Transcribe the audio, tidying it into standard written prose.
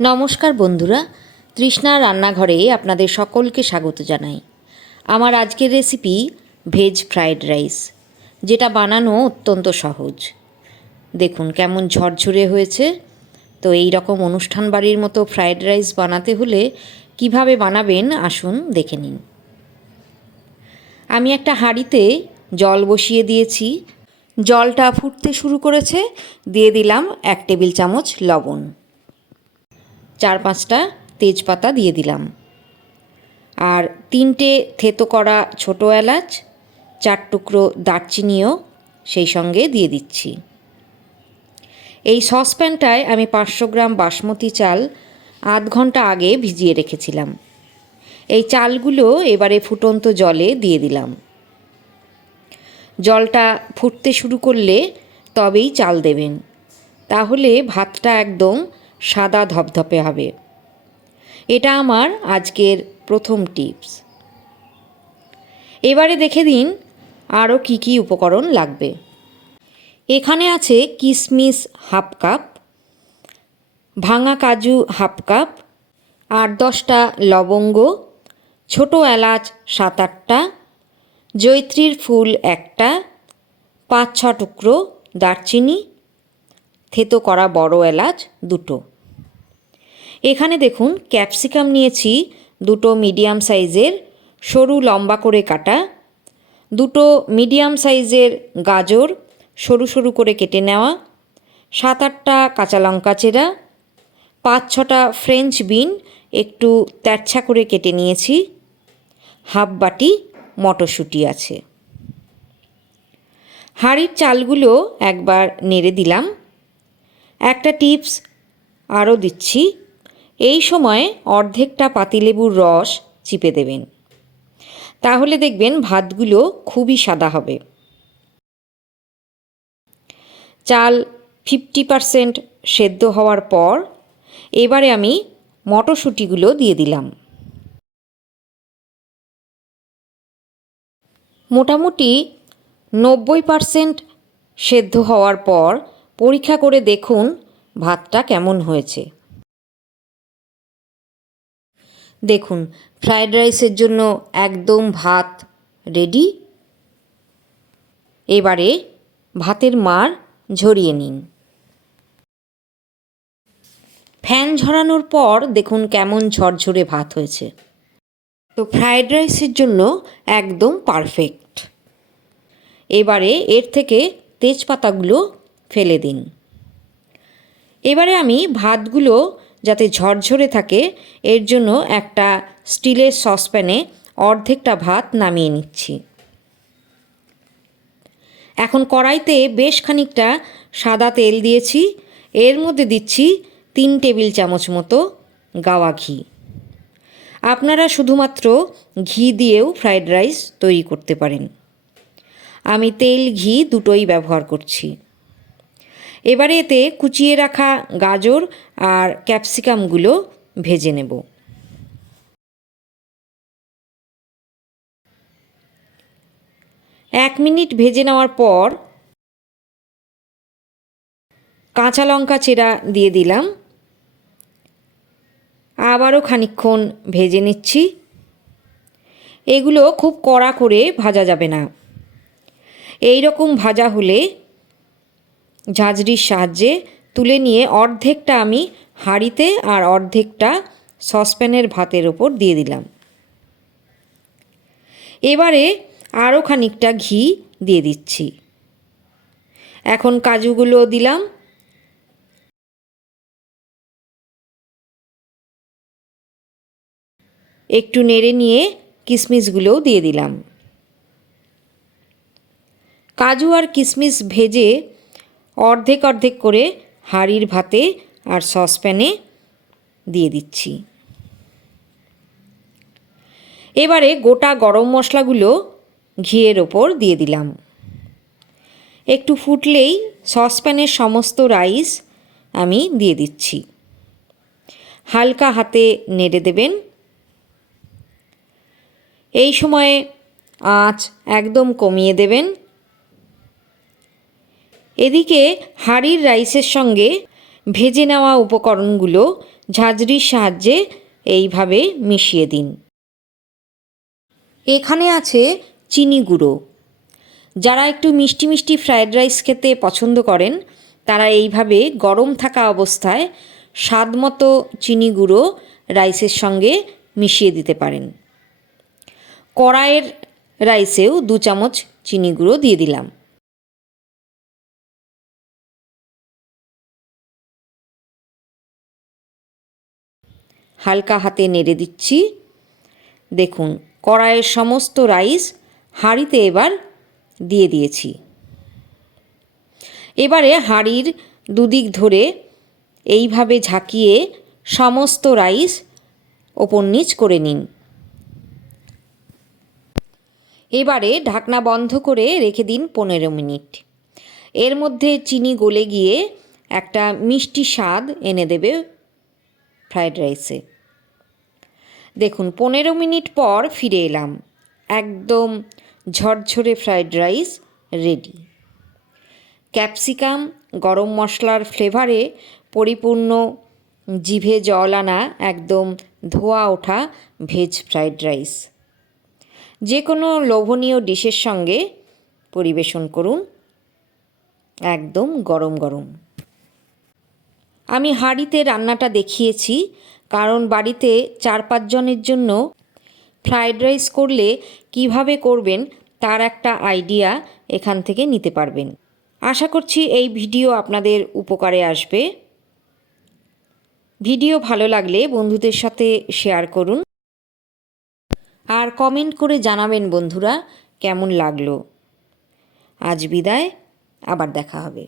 নমস্কার বন্ধুরা, তৃষ্ণা রান্নাঘরে আপনাদের সকলকে স্বাগত জানাই। আমার আজকের রেসিপি ভেজ ফ্রাইড রাইস, যেটা বানানো অত্যন্ত সহজ। দেখুন কেমন ঝরঝরে হয়েছে। তো এই রকম অনুষ্ঠান বাড়ির মতো ফ্রাইড রাইস বানাতে হলে কিভাবে বানাবেন আসুন দেখে নিন। আমি একটা হাঁড়িতে জল বসিয়ে দিয়েছি। জলটা ফুটতে শুরু করেছে, দিয়ে দিলাম 1 টেবিল চামচ লবণ, 4-5টা তেজপাতা দিয়ে দিলাম, আর 3টে থেতো করা ছোটো এলাচ, 4 টুকরো দারচিনিও সেই সঙ্গে দিয়ে দিচ্ছি। এই সসপ্যানটায় আমি 500 গ্রাম বাসমতি চাল আধ ঘন্টা আগে ভিজিয়ে রেখেছিলাম। এই চালগুলো এবারে ফুটন্ত জলে দিয়ে দিলাম। জলটা ফুটতে শুরু করলে তবেই চাল দেবেন, তাহলে ভাতটা একদম সাদা ধপধপে হবে। এটা আমার আজকের প্রথম টিপস। এবারে দেখে দিন আরও কি কি উপকরণ লাগবে। এখানে আছে কিশমিশ হাফ কাপ, ভাঙা কাজু হাফ কাপ, 8-10টা লবঙ্গ, ছোটো এলাচ 7-8টা, জয়িত্রীর ফুল 1টা, 5-6 টুকরো দারচিনি, থেতো করা বড় এলাচ 2টো। এখানে দেখুন ক্যাপসিকাম নিয়েছি 2টো মিডিয়াম সাইজের সরু লম্বা করে কাটা, 2টো মিডিয়াম সাইজের গাজর সরু সরু করে কেটে নেওয়া, 7-8টা কাঁচা লঙ্কা চেরা, 5-6টা ফ্রেঞ্চ বিন একটু তেরছা করে কেটে নিয়েছি, হাফ বাটি মটরশুঁটি আছে। হাঁড়ির চালগুলো একবার নেড়ে দিলাম। একটা টিপস আরও দিচ্ছি, এই সময় অর্ধেকটা পাতিলেবুর রস চিপে দেবেন, তাহলে দেখবেন ভাতগুলো খুবই সাদা হবে। চাল 50% সেদ্ধ হওয়ার পর এবারে আমি মটরশুঁটিগুলো দিয়ে দিলাম। মোটামুটি 90% সেদ্ধ হওয়ার পর পরীক্ষা করে দেখুন ভাতটা কেমন হয়েছে। দেখুন ফ্রায়েড রাইসের জন্য একদম ভাত রেডি। এবারে ভাতের মাড় ঝরিয়ে নিন। ফ্যান ঝরানোর পর দেখুন কেমন ঝরঝরে ভাত হয়েছে। তো ফ্রায়েড রাইসের জন্য একদম পারফেক্ট। এবারে এর থেকে তেজপাতাগুলো ফেলে দিন। এবারে আমি ভাতগুলো যাতে ঝরঝরে থাকে এর জন্য একটা স্টিলের সসপ্যানে অর্ধেকটা ভাত নামিয়ে নিচ্ছি। এখন কড়াইতে বেশ খানিকটা সাদা তেল দিয়েছি, এর মধ্যে দিচ্ছি 3 টেবিল চামচ মতো গাওয়া ঘি। আপনারা শুধুমাত্র ঘি দিয়েও ফ্রায়েড রাইস তৈরি করতে পারেন। আমি তেল ঘি দুটোই ব্যবহার করছি। এবারে এতে কুচিয়ে রাখা গাজর আর ক্যাপসিকামগুলো ভেজে নেব। এক মিনিট ভেজে নেওয়ার পর কাঁচা লঙ্কা চেরা দিয়ে দিলাম। আবারও খানিকক্ষণ ভেজে নিচ্ছি। এগুলো খুব কড়া করে ভাজা যাবে না। এই রকম ভাজা হলে ঝাঁঝরির সাহায্যে তুলে নিয়ে অর্ধেকটা আমি হাঁড়িতে আর অর্ধেকটা সসপ্যানের ভাতের ওপর দিয়ে দিলাম। এবারে আরও খানিকটা ঘি দিয়ে দিচ্ছি। এখন কাজুগুলো দিলাম। একটু নেড়ে নিয়ে কিশমিশগুলোও দিয়ে দিলাম। কাজু আর কিশমিশ ভেজে অর্ধেক অর্ধেক করে হাঁড়ির ভাতে আর সসপ্যানে দিয়ে দিচ্ছি। এবারে গোটা গরম মশলাগুলো ঘিয়ের ওপর দিয়ে দিলাম। একটু ফুটলেই সসপ্যানের সমস্ত রাইস আমি দিয়ে দিচ্ছি। হালকা হাতে নেড়ে দেবেন। এই সময়ে আঁচ একদম কমিয়ে দেবেন। এদিকে হাঁড়ির রাইসের সঙ্গে ভেজে নেওয়া উপকরণগুলো ঝাঁঝরির সাহায্যে এইভাবে মিশিয়ে দিন। এখানে আছে চিনি গুঁড়ো। যারা একটু মিষ্টি মিষ্টি ফ্রায়েড রাইস খেতে পছন্দ করেন তারা এইভাবে গরম থাকা অবস্থায় স্বাদ মতো চিনি গুঁড়ো রাইসের সঙ্গে মিশিয়ে দিতে পারেন। কড়াইয়ের রাইসেও 2 চামচ চিনি গুঁড়ো দিয়ে দিলাম। হালকা হাতে নেড়ে দিচ্ছি। দেখুন কড়াইয়ের সমস্ত রাইস হাঁড়িতে এবার দিয়ে দিয়েছি। এবারে হাঁড়ির দুদিক ধরে এইভাবে ঝাঁকিয়ে সমস্ত রাইস ওপর নিচ করে নিন। এবারে ঢাকনা বন্ধ করে রেখে দিন 15 মিনিট। এর মধ্যে চিনি গলে গিয়ে একটা মিষ্টি স্বাদ এনে দেবে ফ্রায়েড রাইসে। দেখুন 15 মিনিট পর ফিরে এলাম। একদম ঝরঝরে ফ্রায়েড রাইস রেডি। ক্যাপসিকাম গরম মশলার ফ্লেভারে পরিপূর্ণ, জিভে জল আনা, একদম ধোয়া ওঠা ভেজ ফ্রায়েড রাইস যে কোনো লোভনীয় ডিশের সঙ্গে পরিবেশন করুন, একদম গরম গরম। আমি হাঁড়িতে রান্নাটা দেখিয়েছি কারণ বাড়িতে 4-5 জনের জন্য ফ্রায়েড রাইস করলে কিভাবে করবেন তার একটা আইডিয়া এখান থেকে নিতে পারবেন। আশা করছি এই ভিডিও আপনাদের উপকারে আসবে। ভিডিও ভালো লাগলে বন্ধুদের সাথে শেয়ার করুন আর কমেন্ট করে জানাবেন বন্ধুরা কেমন লাগলো। আজ বিদায়, আবার দেখা হবে।